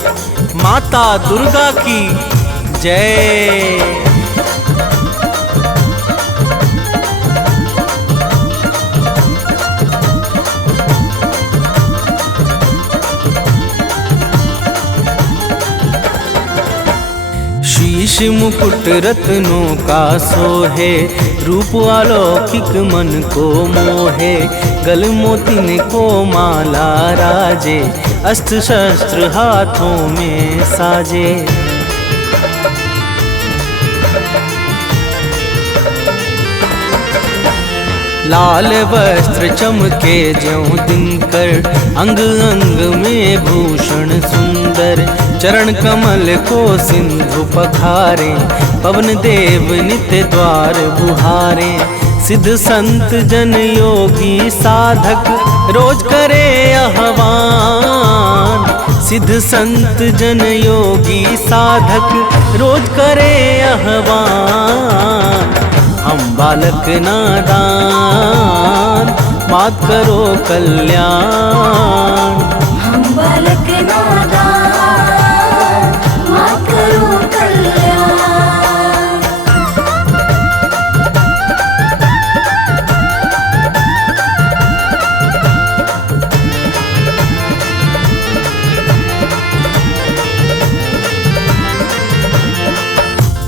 माता दुर्गा की जय। शीश मुकुट रत्नों का सोहे, रूप अलौकिक मन को मोहे। गल मोतिन को माला राजे, अस्त्र शस्त्र हाथों में साजे। लाल वस्त्र चमके ज्यों दिनकर, अंग अंग में भूषण सुंदर। चरण कमल को सिंधु पखारे, पवन देव नित्य द्वार बुहारे। सिद्ध संत जन योगी साधक, रोज करे आह्वान। सिद्ध संत जन योगी साधक, रोज करे आह्वान। हम बालक नादान, मात करो कल्याण। हम बालक नादान, मात करो कल्याण।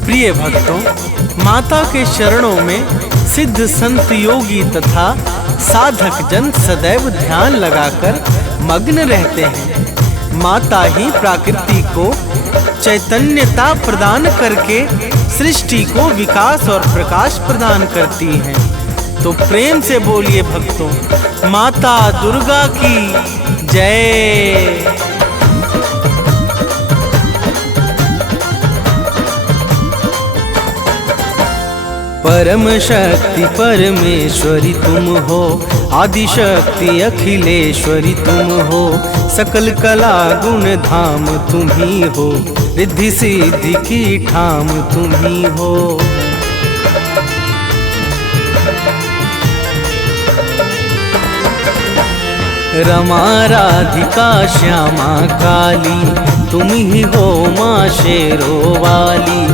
प्रिय भक्तों, माता के चरणों में सिद्ध संत योगी तथा साधक जन सदैव ध्यान लगाकर मग्न रहते हैं। माता ही प्रकृति को चैतन्यता प्रदान करके सृष्टि को विकास और प्रकाश प्रदान करती हैं। तो प्रेम से बोलिए भक्तों, माता दुर्गा की जय। परम शक्ति परमेश्वरी तुम हो, आदि शक्ति अखिलेश्वरी तुम हो। सकल कला गुण धाम तुम ही हो, रिद्धि सिद्धि की ठाम तुम ही हो। रमा राधिका श्यामा काली, तुम ही हो माँ शेरो वाली।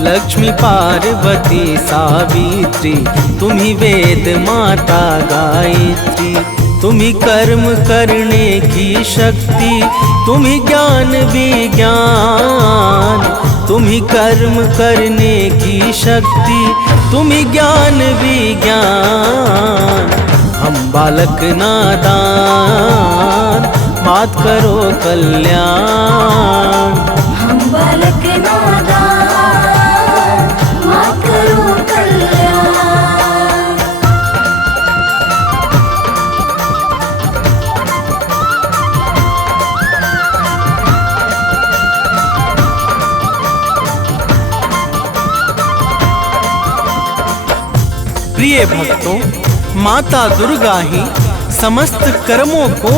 लक्ष्मी पार्वती सावित्री, तुम ही वेद माता गायत्री। तुम ही कर्म करने की शक्ति, तुम ही ज्ञान विज्ञान। तुम ही कर्म करने की शक्ति, तुम ही ज्ञान विज्ञान। हम बालक नादान, मात करो कल्याण। हम बालक नादान, मात करो कल्याण। प्रिय भक्तों, माता दुर्गा ही समस्त कर्मों को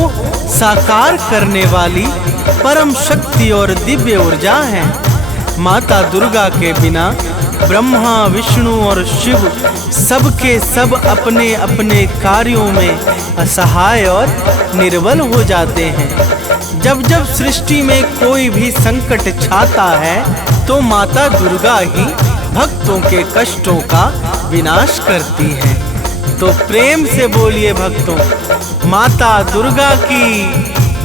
साकार करने वाली परम शक्ति और दिव्य ऊर्जा है। माता दुर्गा के बिना ब्रह्मा विष्णु और शिव सबके सब अपने अपने कार्यों में असहाय और निर्बल हो जाते हैं। जब जब सृष्टि में कोई भी संकट छाता है तो माता दुर्गा ही भक्तों के कष्टों का विनाश करती है। तो प्रेम से बोलिए भक्तों, माता दुर्गा की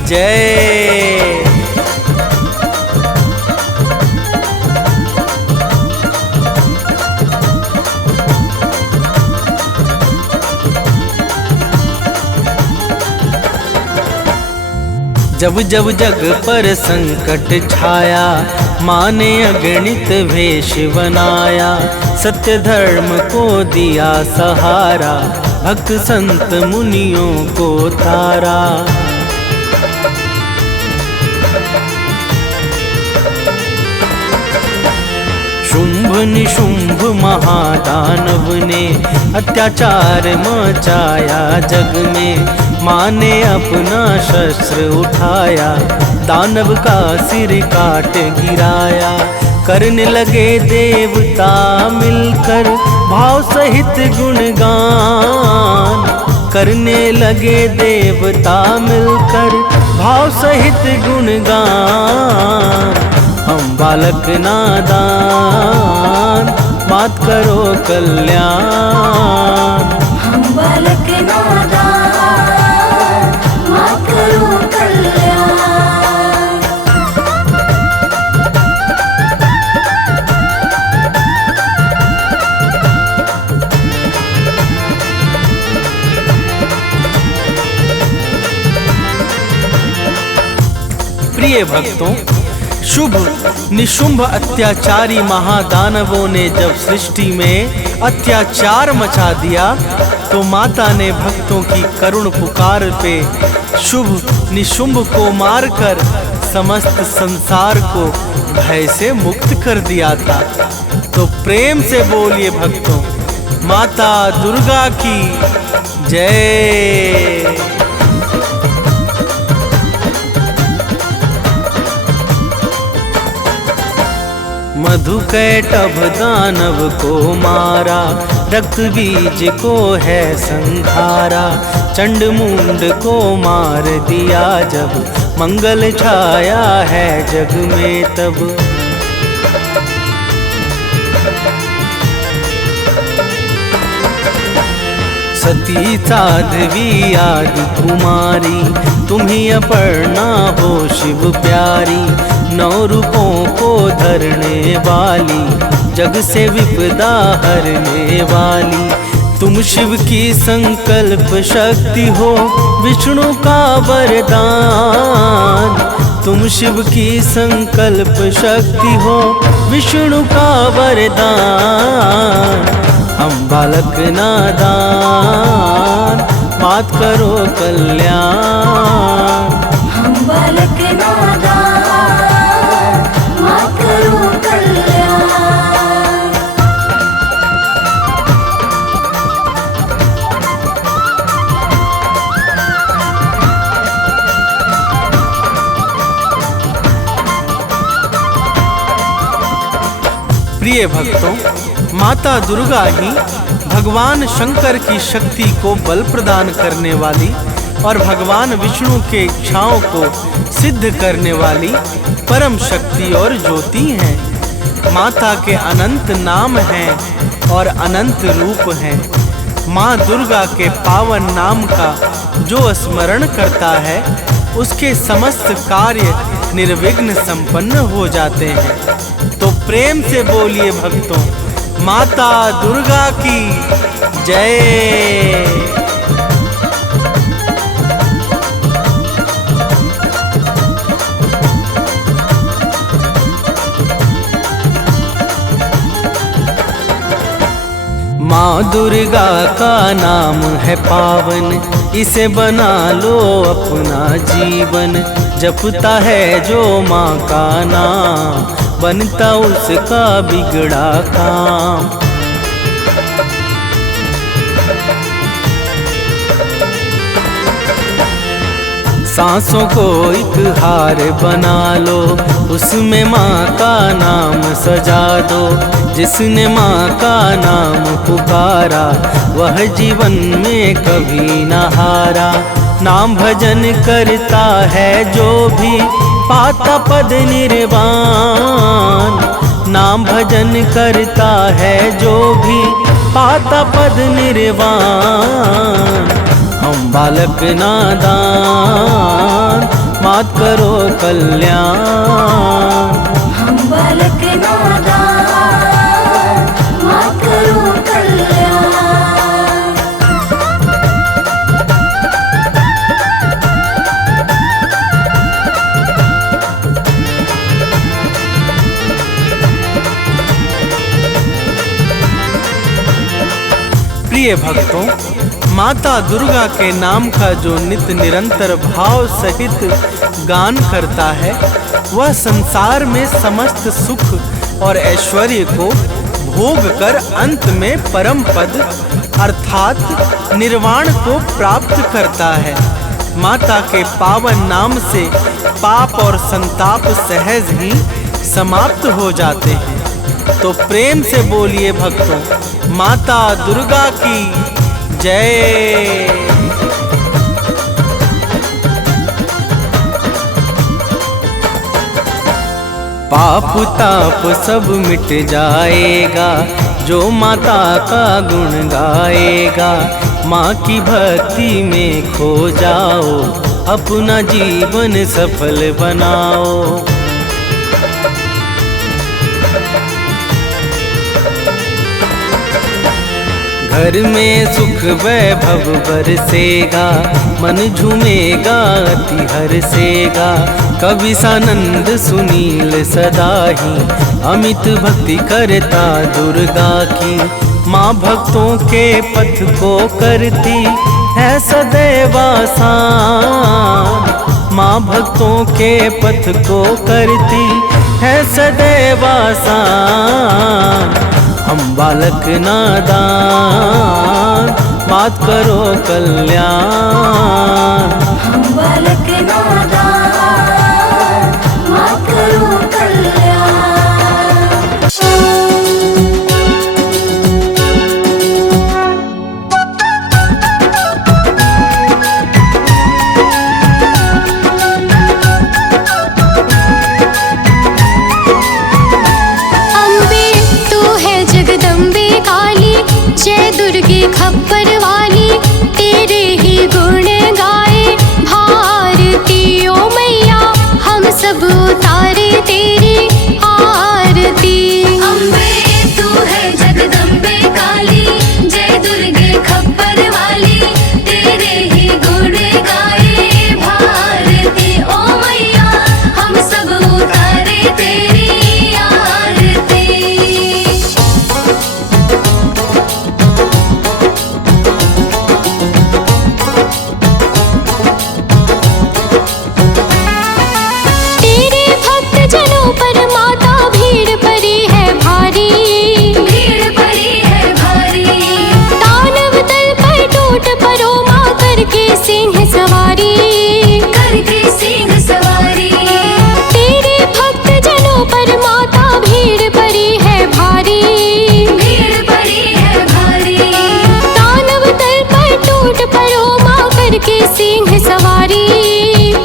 जय। जब जब जग पर संकट छाया, माँ ने अगणित वेश बनाया। सत्य धर्म को दिया सहारा, भक्त संत मुनियों को तारा। शुंभ निशुंभ महादानव ने अत्याचार मचाया जग में। माँ ने अपना शस्त्र उठाया, दानव का सिर काट गिराया। करने लगे देवता मिलकर भाव सहित गुणगान। करने लगे देवता मिलकर भाव सहित गुणगान। हम बालक नादान, मात करो कल्याण। हम बालक नादान, मात करो कल्याण। प्रिय भक्तों, शुभ निशुंभ अत्याचारी महादानवों ने जब सृष्टि में अत्याचार मचा दिया, तो माता ने भक्तों की करुण पुकार पे शुभ निशुंभ को मारकर समस्त संसार को भय से मुक्त कर दिया था। तो प्रेम से बोलिए भक्तों, माता दुर्गा की जय। मधुकैटभ दानव को मारा, रक्त बीज को है संहारा। चंड मुंड को मार दिया जब, मंगल छाया है जग में तब। सती साध्वी आदि कुमारी, तुम्ही अपर्णा हो शिव प्यारी। 9 रूपों को धरने वाली, जग से विपदा हरने वाली। तुम शिव की संकल्प शक्ति हो, विष्णु का वरदान। तुम शिव की संकल्प शक्ति हो, विष्णु का वरदान। हम बालक नादान, मात करो कल्याण। हम बालक नादान, मात करो कल्याण। प्रिय भक्तों, माता दुर्गा ही भगवान शंकर की शक्ति को बल प्रदान करने वाली और भगवान विष्णु के इच्छाओं को सिद्ध करने वाली परम शक्ति और ज्योति हैं। माता के अनंत नाम हैं और अनंत रूप हैं। माँ दुर्गा के पावन नाम का जो स्मरण करता है, उसके समस्त कार्य निर्विघ्न संपन्न हो जाते हैं। तो प्रेम से बोलिए भक्तों, माता दुर्गा की जय। माँ दुर्गा का नाम है पावन, इसे बना लो अपना जीवन। जपता है जो माँ का नाम, बनता उसका बिगड़ा काम। सांसों को एक हार बना लो, उसमें माँ का नाम सजा दो। जिसने माँ का नाम पुकारा, वह जीवन में कभी न हारा। नाम भजन करता है जो भी, पाता पद निर्वाण। नाम भजन करता है जो भी, पाता पद निर्वाण। हम बालक नादान, मात करो कल्याण। हम बालक नादान, मात करो कल्याण। प्रिय भक्तों, माता दुर्गा के नाम का जो नित्य निरंतर भाव सहित गान करता है, वह संसार में समस्त सुख और ऐश्वर्य को भोग कर अंत में परम पद अर्थात निर्वाण को प्राप्त करता है। माता के पावन नाम से पाप और संताप सहज ही समाप्त हो जाते हैं। तो प्रेम से बोलिए भक्तों, माता दुर्गा की जय। पाप ताप सब मिट जाएगा, जो माता का गुण गाएगा। माँ की भक्ति में खो जाओ, अपना जीवन सफल बनाओ। घर में सुख वैभव बरसेगा, मन झूमेगा अति हर्षेगा। कवि सानंद सुनील सदा ही अमित भक्ति करता दुर्गा की। माँ भक्तों के पथ को करती है सदैव आसान, माँ भक्तों के पथ को करती है सदैव आसान। हम बालक नादान बात करो कल्याण, हम बालक नादान माफ करो कल्याण। अम्बे तू है जगदम्बे काली, जय दुर्गे खप्पर वाली, तेरे ही गुण गाए भारती ओ मैया, हम सब उतारे तेरी आरती। अम्बे तू है जगदम्बे काली, जय दुर्गे खप्पर वाली, तेरे ही गुण गाए भारती ओ मैया, हम सब उतारे तेरी आरती। तेरे भक्त जनों पर माता भीड़ पड़ी है भारी, भीड़ पड़ी है भारी, दानव दल पर टूट पड़ो माँ करके सिंह सवारी, करके सिंह सवारी। तेरे भक्त जनों पर माता भीड़ पड़ी है भारी, भीड़ पड़ी है भारी, दानव दल पर टूट पड़ो माँ करके सिंह सवारी,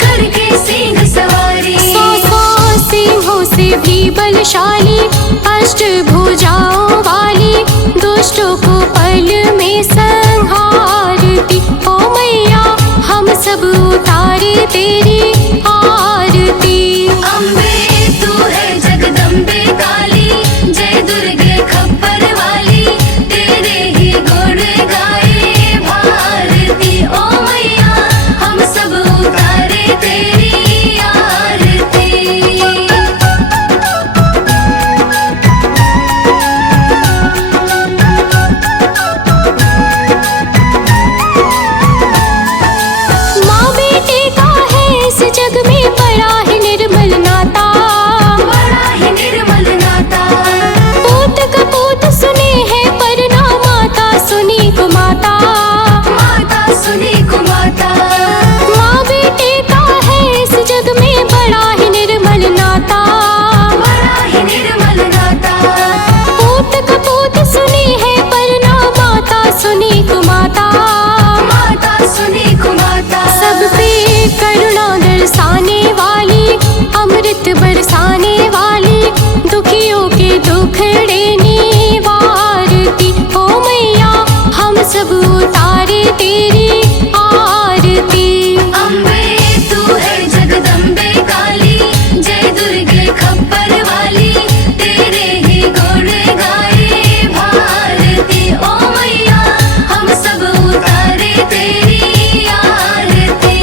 करके सिंह सवारी। सौ सौ सिंहों से भी बलशाली, अष्ट भुजाओं वाली, दुष्टों को पल में संहारती ओ मैया, हम सब उतारे तेरी आरती। अम्बे तू है जगदम्बे काली, जय दुर्गे खप्पर वाली, तेरे ही गुण गाए भारती ओ मैया, हम सब उतारे तेरी आरती। माँ बेटे का है इस जग में बड़ा ही निर्मल नाता, बड़ा ही निर्मल नाता, पूत कपूत सुने हैं पर ना माता सुनी को माता। माता सुनी को माता, माँ बेटे का है इस जग में बड़ा ही निर्मल नाता, बड़ा ही निर्मल नाता, पूत कपूत सुने हैं पर ना माता सुनी को माता। माता सुनी को माता, सब पे करुणा दर्शाने वाली, अमृत बरसाने वाली, दुखियों के दुखड़े निवारती ओ मैया, हम सब उतारे तेरी आरती। अम्बे तू है जगदम्बे काली, जय दुर्गे खप्पर वाली, तेरे ही गुण गाए भारती ओ मैया, हम सब उतारे तेरी आरती।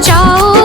जाओ